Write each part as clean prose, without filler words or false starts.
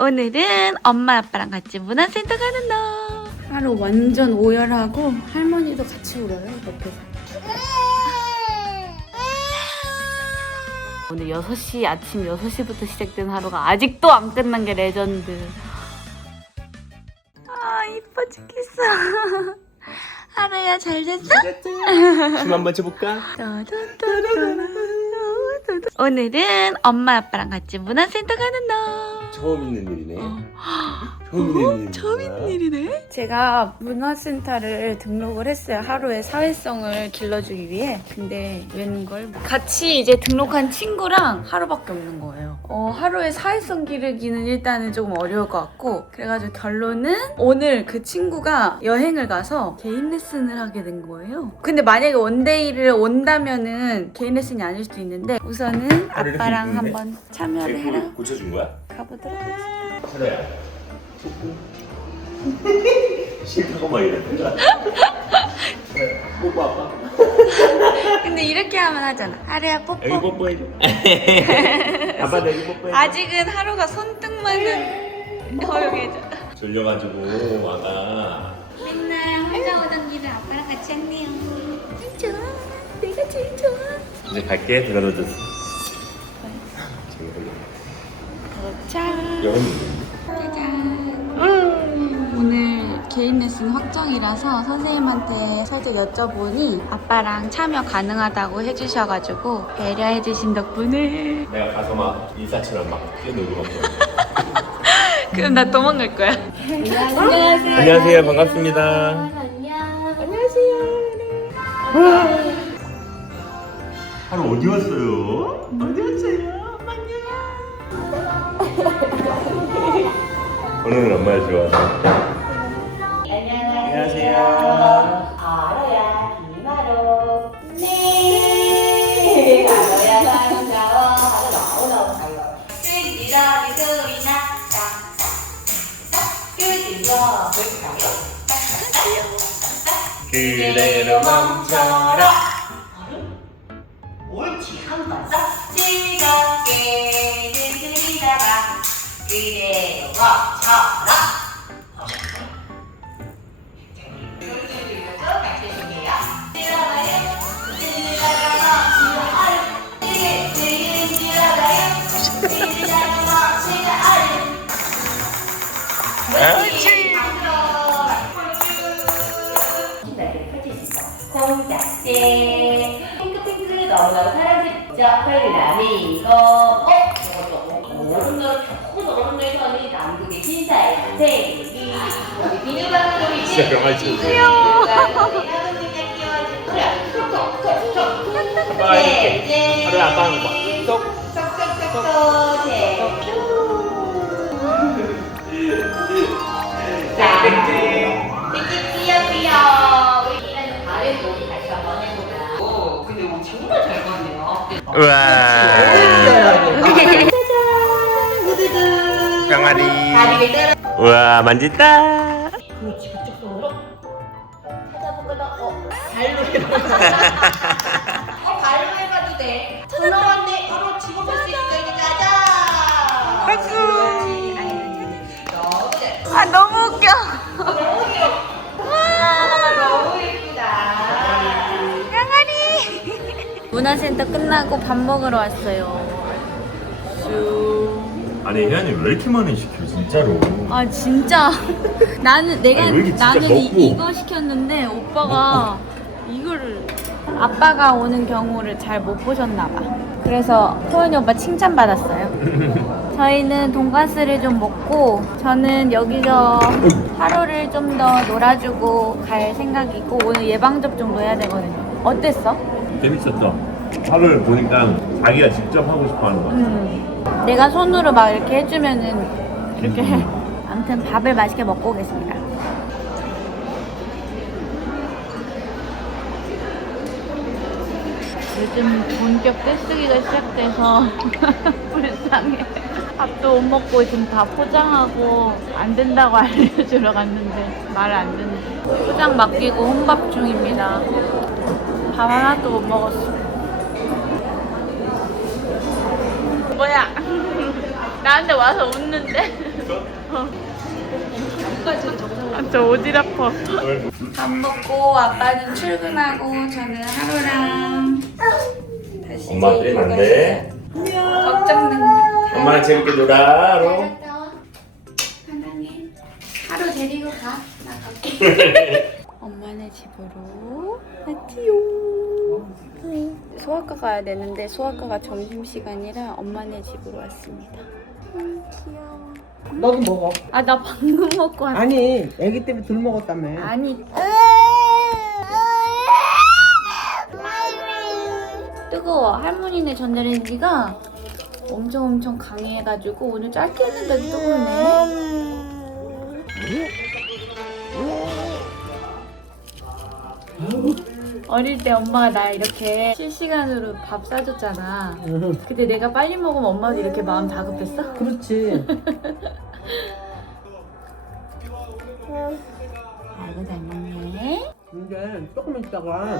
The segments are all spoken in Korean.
오늘은 엄마 아빠랑 같이 문화센터 가는 날. 하루 완전 오열하고 할머니도 같이 울어요 옆에서. 오늘 6시 아침 6시부터 시작된 하루가 아직도 안 끝난 게 레전드. 아 이뻐 죽겠어. 하루야 잘 잤어? 춤 한번 춰볼까? 오늘은 엄마 아빠랑 같이 문화센터 가는 날. 처음 있는 일이네. 처음 있는 일이네. 제가 문화센터를 등록을 했어요. 하루의 사회성을 길러주기 위해. 근데 웬걸 같이 이제 등록한 친구랑 하루밖에 없는 거예요. 하루의 사회성 기르기는 일단은 조금 어려울 것 같고, 그래가지고 결론은 오늘 그 친구가 여행을 가서 개인 레슨을 하게 된 거예요. 근데 만약에 원데이를 온다면은 개인 레슨이 아닐 수도 있는데, 우선은 아빠랑 한번 참여를 해라. 고쳐준 거야? 가보도록 하겠습니다. 차라야. 싫다고 막 이랬는데. 뽀뽀 아빠. 근데 이렇게 하면 하잖아. 하루야 뽀뽀. 여기 뽀뽀해. 아빠 여기 뽀뽀해. 아직은 하루가 손등만은 허용해줘. 졸려가지고 와가. 맨날 혼자 오던 길을 아빠랑 같이 했네요. 제일 좋아. 내가 제일 좋아. 이제 갈게. 들어다 줬어. 짠. 여행. 오늘 개인 레슨 확정이라서 선생님한테 살짝 여쭤보니 아빠랑 참여 가능하다고 해주셔가지고 배려해주신 덕분에 내가 가서 막 인사처럼 막 뛰어놀고 막. 그럼 나 도망갈 거야. 안녕하세요. 안녕하세요. 반갑습니다. 하루 어디 왔어요? 어디 왔어요? 오늘은 엄마를 좋아하네. 안녕하세요. 알아야 김하로 네 알아야 반가워 너무너무 반가워 뚜디러기 소리나 딱딱딱 뚜디러 그대로 멈춰라. 옳지 한번 싹 즐겁게 들들이다가 그대로 멈춰라 콩닥지 핑크핑크 너무너무 사랑스럽죠? 펄라밍고 이것도 어른들에서는 남극의 신사의 태기 여기 비누방울이 진짜 병아리 귀여워 아빠 이렇게. 하루 아빠 하는 거 봐. 톡톡톡톡 자, 삐삐삐요삐요 우리 발에 몸이 다시 한번 해보자 근데 뭐 정말 잘 봤네요 우와. 짜잔 병아리. 다리를 때려 우와 만진다. 그렇지 그쪽 손으로 찾아보거나 발로 해봐 발로 해봐도 돼 올라왔네 바로 지금 볼 수 있으니 가자 박수. 너무 잘 아 너무 웃겨. 너무 귀여워 너무 예쁘다 강아리. 문화센터 끝나고 밥 먹으러 왔어요. 아니 혜연이 왜 이렇게 많이 시켜 진짜로. 아 진짜 나는 내가 아니, 왜 이렇게 진짜 나는 먹고. 이거 시켰는데 오빠가 이거를 아빠가 오는 경우를 잘 못 보셨나 봐. 그래서 토연이 오빠 칭찬 받았어요. 저희는 돈가스를 좀 먹고 저는 여기서 하루를 좀 더 놀아주고 갈 생각이고 오늘 예방 접종도 해야 되거든요. 어땠어? 재밌었어. 하루를 보니까 자기가 직접 하고 싶어하는 거야. 내가 손으로 막 이렇게 해주면은 이렇게 해. 아무튼 밥을 맛있게 먹고 오겠습니다. 요즘 본격 떼쓰기가 시작돼서 불쌍해. 밥도 못 먹고 지금 다 포장하고 안 된다고 알려주러 갔는데 말 안 듣는. 포장 맡기고 혼밥 중입니다. 밥 하나도 못 먹었어. 뭐야? 나한테 와서 웃는데? 저 어지럽어. 밥 먹고 아빠는 출근하고 저는 하루랑 다시 엄마 이제 때리면 안 육아에 돼. 걱정는 엄마랑 재밌게 놀아. 하루. 사랑해. 하루 데리고 가. 나 갈게. 엄마네 집으로 왔지요. 소아과 가야 되는데 소아과가 점심시간이라 엄마네 집으로 왔습니다. 귀여워. 너도 먹어. 아, 나 방금 먹고 왔어. 아니, 애기 때문에 덜 먹었다며. 아니. 뜨거워. 할머니네 전자레인지가 엄청 강해가지고 오늘 짧게 했는데 뜨거우네. 어릴 때 엄마가 나 이렇게 실시간으로 밥 싸줬잖아. 응, 근데 내가 빨리 먹으면 엄마도 이렇게 마음 다급했어? 그렇지. 아이고 잘 먹네. 근데 조금 있다가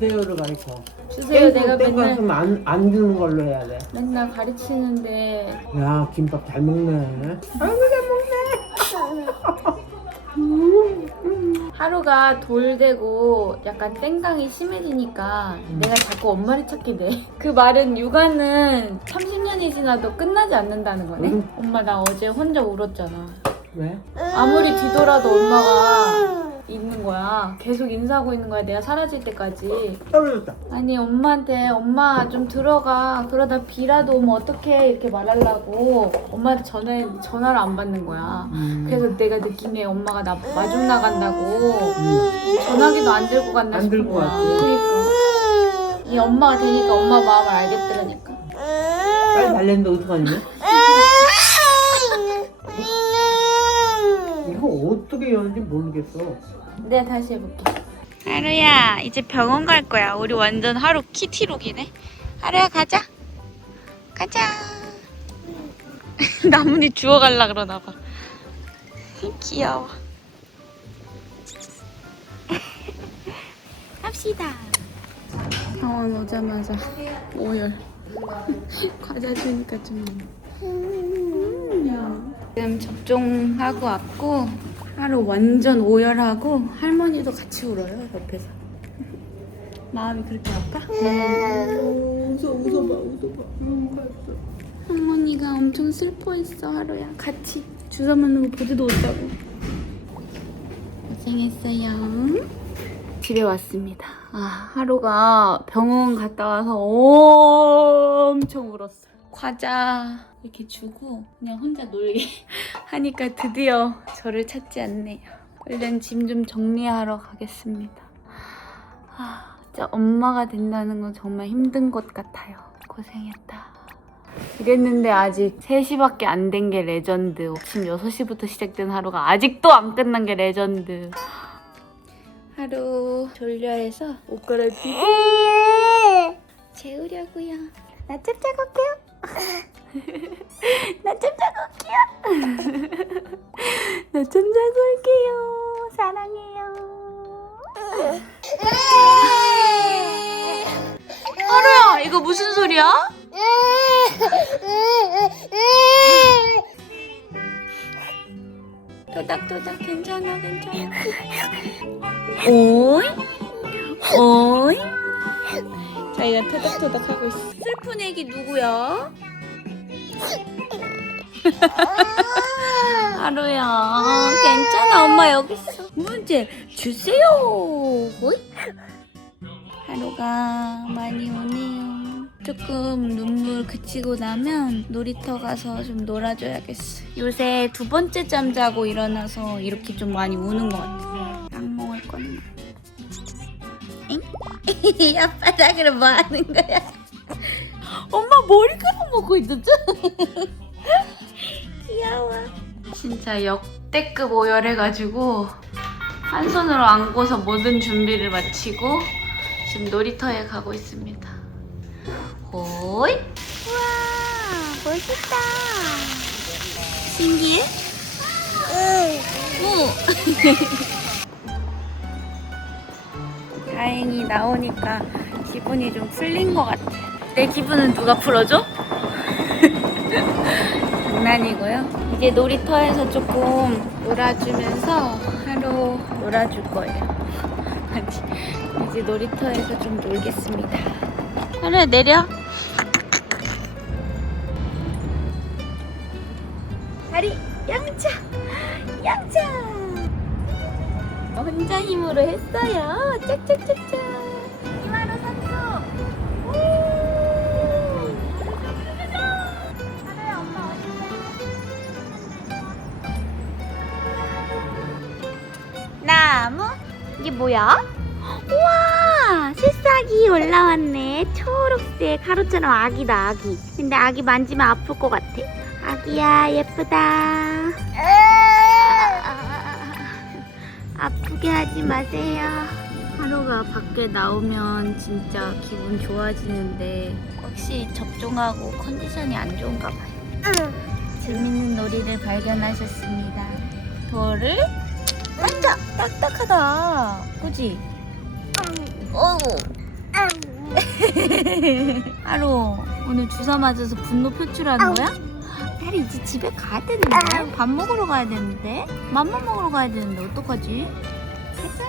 주세요를 가르쳐. 주세요. 내가 맨날 땡겼으면 안 주는 걸로 해야 돼. 맨날 가르치는데 야, 김밥 잘 먹네. 아이고, 잘 먹네. 하루가 돌되고 약간 땡강이 심해지니까 내가 자꾸 엄마를 찾게 돼. 그 말은 육아는 30년이 지나도 끝나지 않는다는 거네. 엄마 나 어제 혼자 울었잖아. 왜? 아무리 뒤돌아도 엄마가 있는 거야. 계속 인사하고 있는 거야. 내가 사라질 때까지. 떨어졌다. 아니 엄마한테 엄마 좀 들어가. 그러다 비라도 오면 어떡해 이렇게 말하려고 엄마한테 전화를 안 받는 거야. 그래서 내가 느낌에 엄마가 나 마중 나간다고 전화기도 안 들고 갔나 안 싶은 들고 거야. 왔지. 그러니까 이 엄마가 되니까 엄마 마음을 알겠더라니까. 빨리 달랬는데 어떡하니? 이거 어떻게 여는지 모르겠어. 내가 다시 해볼게. 하루야 이제 병원 갈 거야. 우리 완전 하루 키티룩이네. 하루야 가자. 가자. 나뭇잎 주워갈라 그러나 봐. 귀여워. 갑시다. 병원 오자마자 오열. 과자 주니까 좀. 지금 접종하고 왔고 하루 완전 오열하고 할머니도 같이 울어요 옆에서. 마음이 그렇게 아파? 웃어봐. 할머니가 엄청 슬퍼했어. 하루야 같이 주사 맞는 거 보지도 못하고. 고생했어요. 집에 왔습니다. 하루가 병원 갔다 와서 엄청 울었어요. 과자 이렇게 주고 그냥 혼자 놀게 하니까 드디어 저를 찾지 않네요. 얼른 짐 좀 정리하러 가겠습니다. 진짜 엄마가 된다는 건 정말 힘든 것 같아요. 고생했다. 이랬는데 아직 3시밖에 안 된 게 레전드. 아침 6시부터 시작된 하루가 아직도 안 끝난 게 레전드. 하루 졸려해서 옷 갈아입히고 재우려고요. 낮잠 자고 올게요. 낮잠 자고 올게요. 낮잠 자고 올게요. 사랑해요. 하루야 이거 무슨 소리야? 토닥토닥 괜찮아. 오이 오이. 자기가 토닥토닥 하고 있어. 슬픈 애기 누구야? 하루야 괜찮아. 엄마 여기 있어. 문제 주세요. 오이. 하루가 많이 오네요. 조금 눈물 그치고 나면 놀이터 가서 좀 놀아줘야겠어. 요새 2번째 잠 자고 일어나서 이렇게 좀 많이 우는 것 같아. 안 먹을 건데. 엥? 아빠랑 뭐 하는 거야? 엄마 머리카락 먹고 있었죠? 귀여워. 진짜 역대급 오열해가지고 한 손으로 안고서 모든 준비를 마치고 지금 놀이터에 가고 있습니다. 호이! 우와, 멋있다. 신기해? 오. 다행히 나오니까 기분이 좀 풀린 것 같아. 내 기분은 누가 풀어줘? 장난이고요. 이제 이제 놀이터에서 조금 놀아주면서 하루 놀아줄 거예요. 아니, 이제 놀이터에서 좀 놀겠습니다. 하루야 내려. 다리 양자 양자. 혼자 힘으로 했어요. 짝짝짝짝. 이만호 선수. 하루야 엄마 어디 나무? 이게 뭐야? 우와! 새싹이 올라왔네. 초록색 하루처럼 아기다 아기. 근데 아기 만지면 아플 것 같아. 아기야 예쁘다. 아프게 하지 마세요. 하루가 밖에 나오면 진짜 기분 좋아지는데 확실히 접종하고 컨디션이 안 좋은가 봐요. 재밌는 놀이를 발견하셨습니다. 돌을 만져! 딱딱하다. 그지? 어우. 하루 오늘 주사 맞아서 분노 표출하는 거야? 딸이 이제 집에 가야 되는데 밥 먹으러 가야 되는데 맘만 먹으러 가야 되는데 어떡하지? 가자.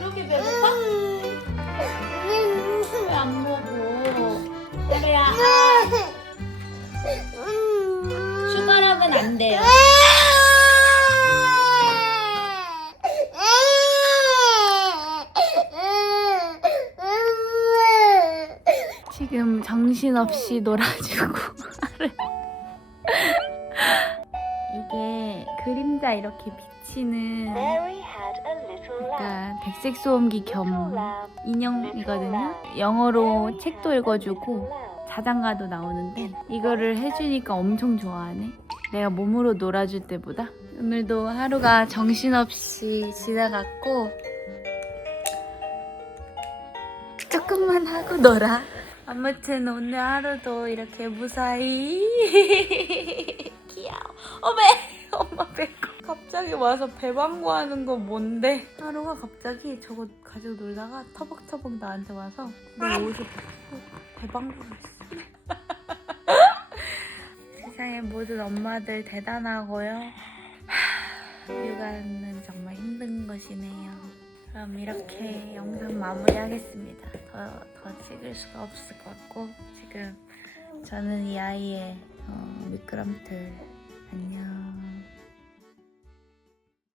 이렇게 배고파? 왜 안 먹어? 하루야. 숟가락은 안 돼요. 지금 정신없이 놀아주고 이게 그림자 이렇게 비치는 약간 백색 소음기 겸 인형이거든요. 영어로 책도 읽어주고 자장가도 나오는데 이거를 해주니까 엄청 좋아하네. 내가 몸으로 놀아줄 때보다. 오늘도 하루가 정신없이 지나갔고 조금만 하고 놀아. 아무튼 오늘 하루도 이렇게 무사히 귀여워. 어메 엄마 배고 갑자기 와서 배방구하는 거 뭔데? 하루가 갑자기 저거 가지고 놀다가 터벅터벅 나한테 와서 내 옷을 배방구를 했어. 세상의 모든 엄마들 대단하고요. 육아는 정말 힘든 것이네요. 그럼 이렇게 영상 마무리하겠습니다. 더 찍을 수가 없을 것 같고 지금 저는 이 아이의 미끄럼틀 안녕.